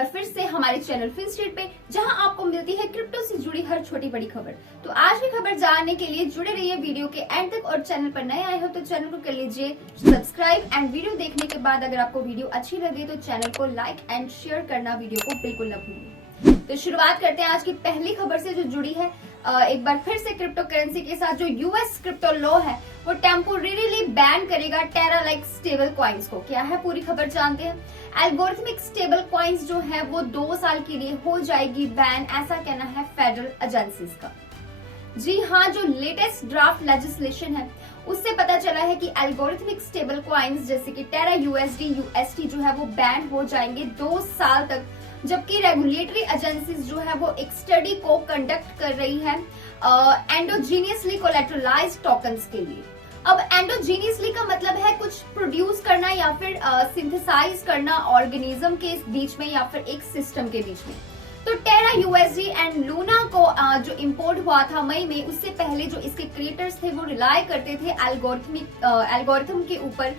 बार फिर से हमारे चैनल फिन स्ट्रीट पे, जहां आपको मिलती है क्रिप्टो से जुड़ी हर छोटी बड़ी खबर। तो आज की खबर जानने के लिए जुड़े रहिए वीडियो के एंड तक, और चैनल पर नए आए हो तो चैनल को कर लीजिए सब्सक्राइब। एंड वीडियो देखने के बाद अगर आपको वीडियो अच्छी लगे तो चैनल को लाइक एंड शेयर करना वीडियो को बिल्कुल न भूलिए। तो शुरुआत करते हैं आज की पहली खबर से जो जुड़ी है एक बार फिर से क्रिप्टो करेंसी के साथ। जो यूएस क्रिप्टो लॉ है वो टेम्पोरेरीली बैन करेगा टेरा लाइक स्टेबल कॉइन्स को। क्या है पूरी खबर जानते हैं। एल्गोरिथमिक स्टेबल कॉइन्स जो है वो 2 साल के लिए हो जाएगी बैन, ऐसा कहना है फेडरल एजेंसीज का। जी हाँ, जो लेटेस्ट ड्राफ्ट लेजिस्लेशन है उससे पता चला है कि एल्गोरिथमिक स्टेबल कॉइन्स जैसे कि टेरा यूएसडी यूएसटी जो है वो बैन हो जाएंगे 2 साल तक, जबकि रेगुलेटरी एजेंसीज जो है वो एक स्टडी को कंडक्ट कर रही है एंडोजीनियसली कोलैटरलाइज्ड टोकन्स के लिए। अब एंडोजीनियसली का मतलब है कुछ प्रोड्यूस करना या फिर सिंथेसाइज करना ऑर्गेनिज्म के बीच में या फिर एक सिस्टम के बीच में। तो टेरा यूएसडी एंड लूना को जो इंपोर्ट हुआ था मई में, उससे पहले जो इसके क्रिएटर्स थे वो रिलाय करते थे एल्गोरिथम के ऊपर,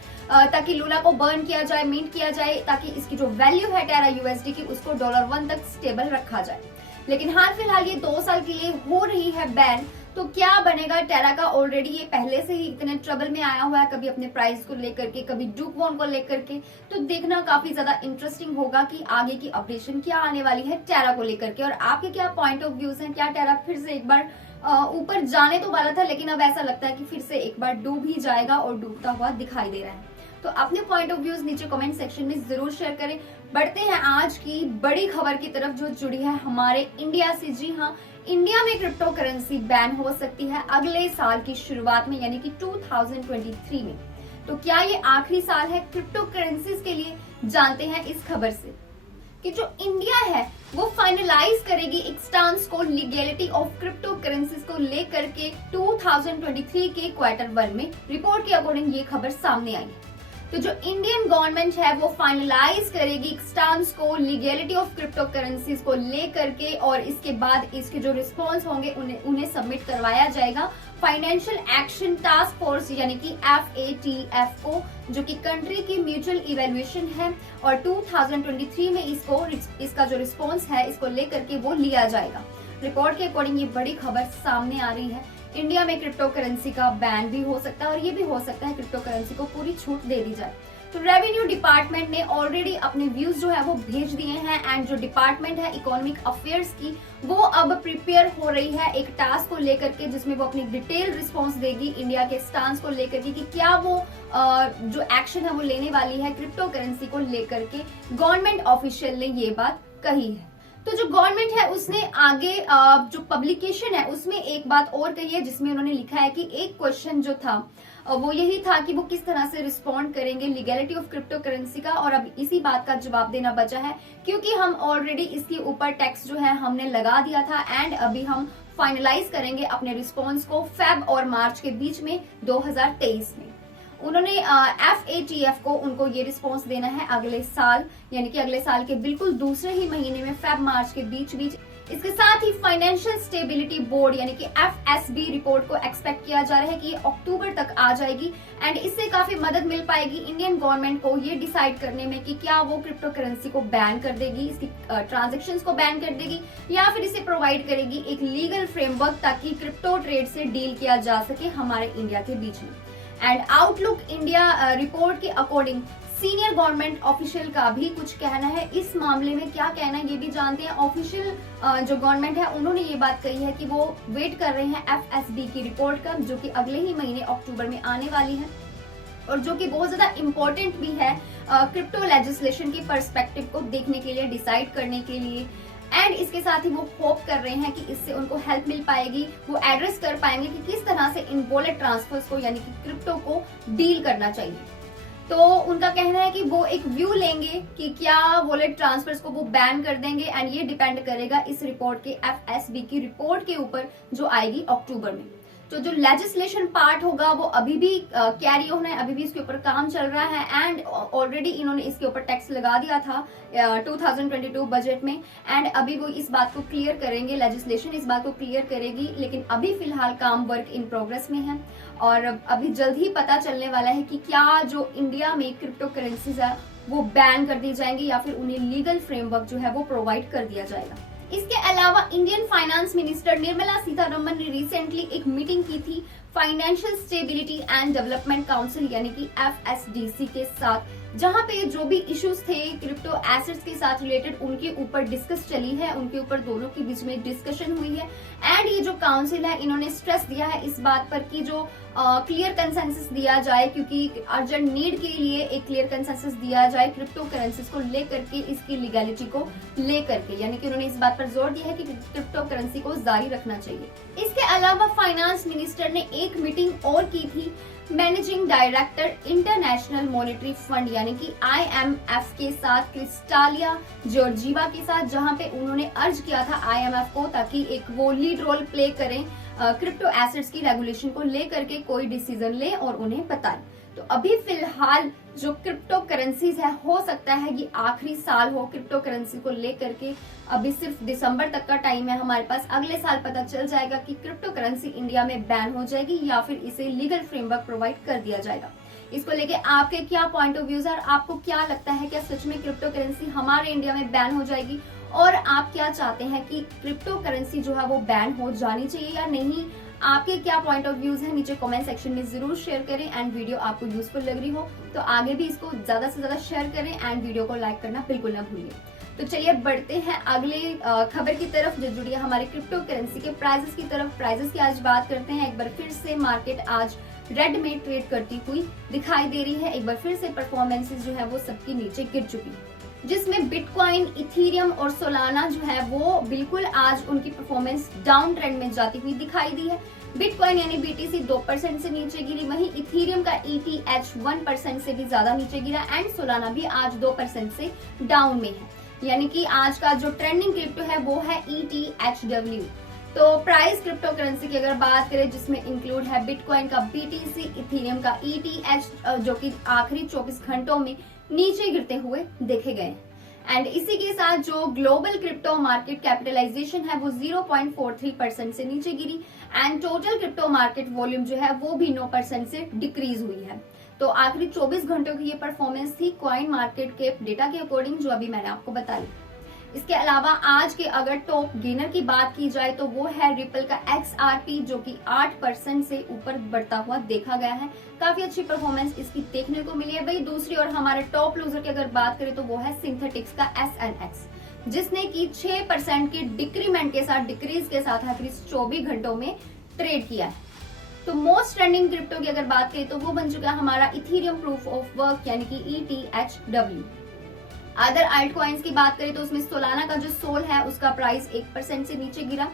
ताकि लूना को बर्न किया जाए, मिंट किया जाए, ताकि इसकी जो वैल्यू है टेरा यूएसडी की उसको $1 तक स्टेबल रखा जाए। लेकिन हाल फिलहाल ये 2 साल के लिए हो रही है बैन। तो क्या बनेगा टेरा का। ऑलरेडी ये पहले से ही इतने ट्रबल में आया हुआ है, कभी अपने प्राइस को लेकर के, कभी डू क्वान को लेकर के। तो देखना काफी ज्यादा इंटरेस्टिंग होगा कि आगे की अपडेशन क्या आने वाली है टेरा को लेकर के, और आपके क्या पॉइंट ऑफ व्यूज हैं। क्या टेरा फिर से एक बार ऊपर जाने तो वाला था, लेकिन अब ऐसा लगता है कि फिर से एक बार डूब ही जाएगा और डूबता हुआ दिखाई दे रहा है। तो अपने पॉइंट ऑफ व्यूज नीचे कमेंट सेक्शन में जरूर शेयर करें। बढ़ते हैं आज की बड़ी खबर की तरफ जो जुड़ी है हमारे इंडिया से। जी हाँ, इंडिया में क्रिप्टो करेंसी बैन हो सकती है अगले साल की शुरुआत में, यानी कि 2023 में। तो क्या ये आखिरी साल है क्रिप्टो करेंसीज के लिए, जानते हैं इस खबर से कि जो इंडिया है वो फाइनलाइज करेगी एक स्टांस को लीगैलिटी ऑफ क्रिप्टो करेंसीज को लेकर के 2023 के क्वार्टर 1 में। रिपोर्ट के अकॉर्डिंग ये खबर सामने आई है। तो जो इंडियन गवर्नमेंट है वो फाइनलाइज करेगी स्टांस को लीगैलिटी ऑफ क्रिप्टो करेंसीज को लेकर के, और इसके बाद इसके जो रिस्पॉन्स होंगे उन्हें सबमिट करवाया जाएगा फाइनेंशियल एक्शन टास्क फोर्स यानी कि FATF को, जो कि कंट्री की म्यूचुअल इवेल्युएशन है। और 2023 में इसका जो रिस्पॉन्स है इसको लेकर के वो लिया जाएगा। रिपोर्ट के अकॉर्डिंग ये बड़ी खबर सामने आ रही है। इंडिया में क्रिप्टो करेंसी का बैन भी हो सकता है, और ये भी हो सकता है क्रिप्टो करेंसी को पूरी छूट दे दी जाए। तो रेवेन्यू डिपार्टमेंट ने ऑलरेडी अपने व्यूज जो है वो भेज दिए हैं, एंड जो डिपार्टमेंट है इकोनॉमिक अफेयर्स की वो अब प्रिपेयर हो रही है एक टास्क को लेकर के, जिसमें वो अपनी डिटेल रिस्पॉन्स देगी इंडिया के स्टांस को लेकर के कि क्या वो जो एक्शन है वो लेने वाली है क्रिप्टो करेंसी को लेकर के। गवर्नमेंट ऑफिशियल ने ये बात कही है। तो जो गवर्नमेंट है उसने आगे जो पब्लिकेशन है उसमें एक बात और कही है, जिसमें उन्होंने लिखा है कि एक क्वेश्चन जो था वो यही था कि वो किस तरह से रिस्पॉन्ड करेंगे लीगैलिटी ऑफ क्रिप्टो करेंसी का, और अब इसी बात का जवाब देना बचा है, क्योंकि हम ऑलरेडी इसके ऊपर टैक्स जो है हमने लगा दिया था, एंड अभी हम फाइनलाइज करेंगे अपने रिस्पॉन्स को फेब और मार्च के बीच में 2023 में। उन्होंने FATF को उनको ये रिस्पॉन्स देना है अगले साल, यानी कि अगले साल के बिल्कुल दूसरे ही महीने में, फेब मार्च के बीच। इसके साथ ही फाइनेंशियल स्टेबिलिटी बोर्ड यानी कि FSB रिपोर्ट को एक्सपेक्ट किया जा रहा है कि ये अक्टूबर तक आ जाएगी, एंड इससे काफी मदद मिल पाएगी इंडियन गवर्नमेंट को ये डिसाइड करने में कि क्या वो क्रिप्टो करेंसी को बैन कर देगी, इसकी ट्रांजेक्शन्स को बैन कर देगी, या फिर इसे प्रोवाइड करेगी एक लीगल फ्रेमवर्क ताकि क्रिप्टो ट्रेड से डील किया जा सके हमारे इंडिया के बीच में। एंड आउटलुक इंडिया रिपोर्ट के अकॉर्डिंग सीनियर गवर्नमेंट ऑफिशियल का भी कुछ कहना है इस मामले में। क्या कहना है ये भी जानते हैं। ऑफिशियल जो गवर्नमेंट है उन्होंने ये बात कही है कि वो वेट कर रहे हैं FSB की रिपोर्ट का, जो कि अगले ही महीने अक्टूबर में आने वाली है, और जो कि बहुत ज्यादा इम्पोर्टेंट भी है क्रिप्टो लेजिस्लेशन के पर्सपेक्टिव को देखने के लिए, डिसाइड करने के लिए। एंड इसके साथ ही वो होप कर रहे हैं कि इससे उनको हेल्प मिल पाएगी, वो एड्रेस कर पाएंगे कि किस तरह से इन वॉलेट ट्रांसफर्स को यानी कि क्रिप्टो को डील करना चाहिए। तो उनका कहना है कि वो एक व्यू लेंगे कि क्या वॉलेट ट्रांसफर्स को वो बैन कर देंगे, एंड ये डिपेंड करेगा इस रिपोर्ट के FSB की रिपोर्ट के ऊपर जो आएगी अक्टूबर में। तो जो लेजिस्लेशन पार्ट होगा वो अभी भी कैरी ऑन है, अभी भी इसके ऊपर काम चल रहा है, एंड ऑलरेडी इन्होंने इसके ऊपर टैक्स लगा दिया था 2022 बजट में, एंड अभी वो इस बात को क्लियर करेंगे, लेजिस्लेशन इस बात को क्लियर करेगी। लेकिन अभी फिलहाल काम वर्क इन प्रोग्रेस में है, और अभी जल्द ही पता चलने वाला है कि क्या जो इंडिया में क्रिप्टो करेंसीज है वो बैन कर दिए जाएंगे या फिर उन्हें लीगल फ्रेमवर्क जो है वो प्रोवाइड कर दिया जाएगा। इसके अलावा Indian finance minister Nirmala Sitharaman ने रिसेंटली एक मीटिंग की थी financial stability and development council यानी कि FSDC के साथ, जहां पे जो भी इश्यूज थे क्रिप्टो एसेट्स के साथ रिलेटेड उनके ऊपर डिस्कस चली है, उनके ऊपर दोनों के बीच में डिस्कशन हुई है। एंड ये जो काउंसिल है इन्होंने स्ट्रेस दिया है इस बात पर कि जो क्लियर कंसेंसस दिया जाए, क्योंकि अर्जेंट नीड के लिए एक क्लियर कंसेंसस दिया जाए क्रिप्टो करेंसीज को लेकर के, इसकी लीगैलिटी को लेकर के, यानी कि उन्होंने इस बात पर जोर दिया है कि क्रिप्टो करेंसी को जारी रखना चाहिए। इसके अलावा फाइनेंस मिनिस्टर ने एक मीटिंग और की थी managing director international monetary fund यानी कि IMF के साथ, क्रिस्टालिया जॉर्जीवा के साथ, जहां पे उन्होंने अर्ज किया था IMF को ताकि एक वो लीड रोल प्ले करें क्रिप्टो एसेट्स की रेगुलेशन को लेकर के कोई डिसीजन ले और उन्हें बताएं। तो अभी फिलहाल जो क्रिप्टो करेंसीज है, हो सकता है ये आखिरी साल हो क्रिप्टो करेंसी को लेकर के। अभी सिर्फ दिसंबर तक का टाइम है हमारे पास, अगले साल पता चल जाएगा कि क्रिप्टो करेंसी इंडिया में बैन हो जाएगी या फिर इसे लीगल फ्रेमवर्क प्रोवाइड कर दिया जाएगा। इसको लेके आपके क्या पॉइंट ऑफ व्यूज है और आपको क्या लगता है, क्या सच में क्रिप्टो करेंसी हमारे इंडिया में बैन हो जाएगी? और आप क्या चाहते हैं कि क्रिप्टो करेंसी जो है वो बैन हो जानी चाहिए या नहीं? आपके क्या पॉइंट ऑफ व्यूज है नीचे कमेंट सेक्शन में जरूर शेयर करें। एंड वीडियो आपको यूजफुल लग रही हो तो आगे भी इसको ज्यादा से ज्यादा शेयर करें एंड वीडियो को लाइक करना बिल्कुल ना भूलिए। तो चलिए बढ़ते हैं अगले खबर की तरफ जो जुड़ी है हमारे क्रिप्टो करेंसी के प्राइजेस की तरफ। प्राइजेस की आज बात करते हैं। एक बार फिर से मार्केट आज रेड में ट्रेड करती हुई दिखाई दे रही है। एक बार फिर से परफॉर्मेंसेस जो है वो सबकी नीचे गिर चुकी है, जिसमें बिटकॉइन, इथेरियम और सोलाना जो है वो बिल्कुल आज उनकी परफॉर्मेंस डाउन ट्रेंड में जाती हुई दिखाई दी है। बिटकॉइन यानी BTC 2% से नीचे गिरी, वहीं इथेरियम का ETH 1% से भी ज्यादा नीचे गिरा एंड सोलाना भी आज 2% से डाउन में है। यानी कि आज का जो ट्रेंडिंग क्रिप्टो है वो है ETHW। तो प्राइस क्रिप्टो करेंसी की अगर बात करें जिसमें इंक्लूड है बिटकॉइन का BTC, इथेरियम का ETH जो कि आखिरी 24 घंटों में नीचे गिरते हुए देखे गए। एंड इसी के साथ जो ग्लोबल क्रिप्टो मार्केट कैपिटलाइजेशन है वो 0.43% से नीचे गिरी and total crypto market volume जो है वो भी 9% से डिक्रीज हुई है। तो आखिरी 24 घंटों की ये परफॉर्मेंस थी कॉइन मार्केट के डेटा के अकॉर्डिंग, जो अभी मैंने आपको बता दी। इसके अलावा आज के अगर टॉप गेनर की बात की जाए तो वो है रिपल का XRP, जो कि 8% से ऊपर बढ़ता हुआ देखा गया है। काफी अच्छी परफॉर्मेंस इसकी देखने को मिली है। वही दूसरी और हमारे टॉप लूजर की अगर बात करें तो वो है सिंथेटिक्स का SNX, जिसने की 6% के डिक्रीमेंट के साथ, डिक्रीज के साथ आखिरी 24 घंटों में ट्रेड किया है। तो मोस्ट ट्रेंडिंग क्रिप्टो की अगर बात करें तो वो बन चुका है हमारा इथेरियम प्रूफ ऑफ वर्क यानी कि ETHW। अदर आल्ट कॉइन्स की बात करें तो उसमें सोलाना का जो सोल है उसका प्राइस 1% से नीचे गिरा।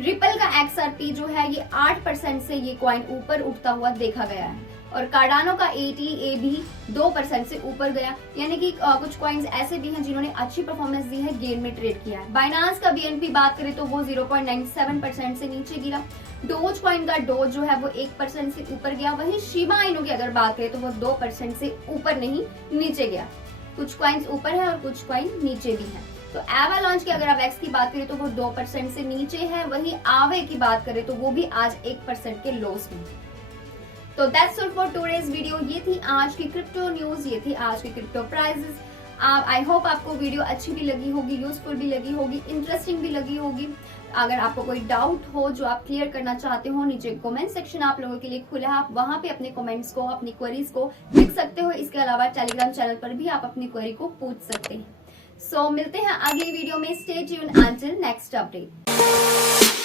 रिपल का XRP जो है ये 8% से ये कॉइन ऊपर उठता हुआ देखा गया है और कार्डानो का ATA भी 2% से ऊपर गया। यानी कि कुछ कॉइन्स ऐसे भी हैं जिन्होंने अच्छी परफॉर्मेंस दी है, गेन में ट्रेड किया है। बाइनांस का BNB बात करें तो वो 0.97% से नीचे गिरा। डोज कॉइन का डोज जो है वो 1% से ऊपर गया। वहीं शिबा इनू की अगर बात करें तो वो 2% से ऊपर नहीं नीचे गया। कुछ कॉइन्स ऊपर है और कुछ कॉइन नीचे भी है। तो एवालांच की अगर आप एक्स की बात करें तो वो 2% से नीचे है। वहीं आवे की बात करें तो वो भी आज 1% के लॉस में। तो that's all for today's video. ये थी आज की क्रिप्टो न्यूज, ये थी आज की क्रिप्टो प्राइजेस। आई होप आपको वीडियो अच्छी भी लगी होगी, यूजफुल भी लगी होगी, इंटरेस्टिंग भी लगी होगी। अगर आपको कोई डाउट हो जो आप क्लियर करना चाहते हो, नीचे कमेंट सेक्शन आप लोगों के लिए खुला है, आप वहां पे अपने कमेंट्स को, अपनी क्वेरीज को लिख सकते हो। इसके अलावा टेलीग्राम चैनल पर भी आप अपनी क्वेरी को पूछ सकते हैं। सो मिलते हैं अगली वीडियो में। Stay tuned until next update.